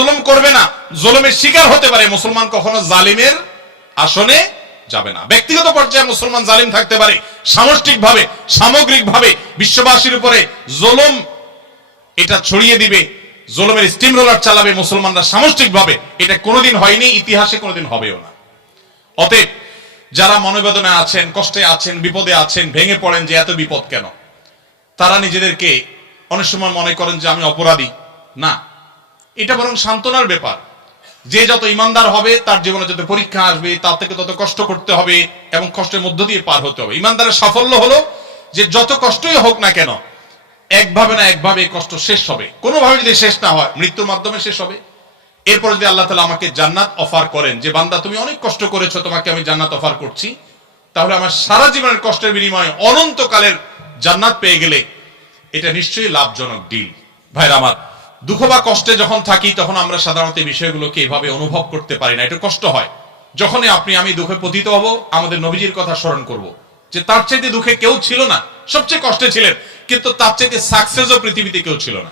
জুলুম করবে না, জুলুমের শিকার হতে পারে, মুসলমান কখনো জালিমের আসনে যাবে না। ব্যক্তিগত পর্যায়ে মুসলমান জালিম থাকতে পারে, সামষ্টিকভাবে সামগ্রিকভাবে বিশ্ববাসীর উপরে জুলুম এটা ছড়িয়ে দিবে, জুলুমের স্টিম রোলার চালাবে মুসলমানরা সামষ্টিকভাবে, এটা কোনোদিন হয়নি, ইতিহাসে কোনোদিন হবেও না। অতএব যারা মনোবেদনায় আছেন, কষ্টে আছেন, বিপদে আছেন, ভেঙে পড়েন যে এত বিপদ কেন, তারা নিজেদেরকে অনেক সময় মনে করেন যে আমি অপরাধী। না, এটা বরং সান্ত্বনার ব্যাপার। যে যত ইমানদার হবে তার জীবনে যত পরীক্ষা আসবে তার থেকে তত কষ্ট করতে হবে এবং কষ্টের মধ্য দিয়ে পার হতে হবে। ইমানদারের সাফল্য হলো যে যত কষ্টই হোক না কেন, একভাবে না একভাবে কষ্ট শেষ হবে। কোনোভাবে যদি শেষ না হয়, মৃত্যুর মাধ্যমে শেষ হবে। এরপর যদি আল্লাহ তাআলা আমাকে জান্নাত অফার করেন, যে বান্দা তুমি অনেক কষ্ট করেছো, তোমাকে আমি জান্নাত অফার করছি, তাহলে আমার সারা জীবনের কষ্টের বিনিময়ে অনন্তকালের জান্নাত পেয়ে গেলে এটা নিশ্চয়ই লাভজনক ডিল। ভাইরা আমার, দুঃখ বা কষ্টে যখন থাকি তখন আমরা সাধারণত এই বিষয়গুলোকে এভাবে অনুভব করতে পারি না, এটা কষ্ট হয়। যখনই আপনি আমি দুঃখে পতিত হব, আমাদের নবীজির কথা স্মরণ করব যে তার চাইতে দুঃখে কেউ ছিল না, সবচেয়ে কষ্টে ছিলেন, কিন্তু তার চাইতে সাকসেসও পৃথিবীতে কেউ ছিল না।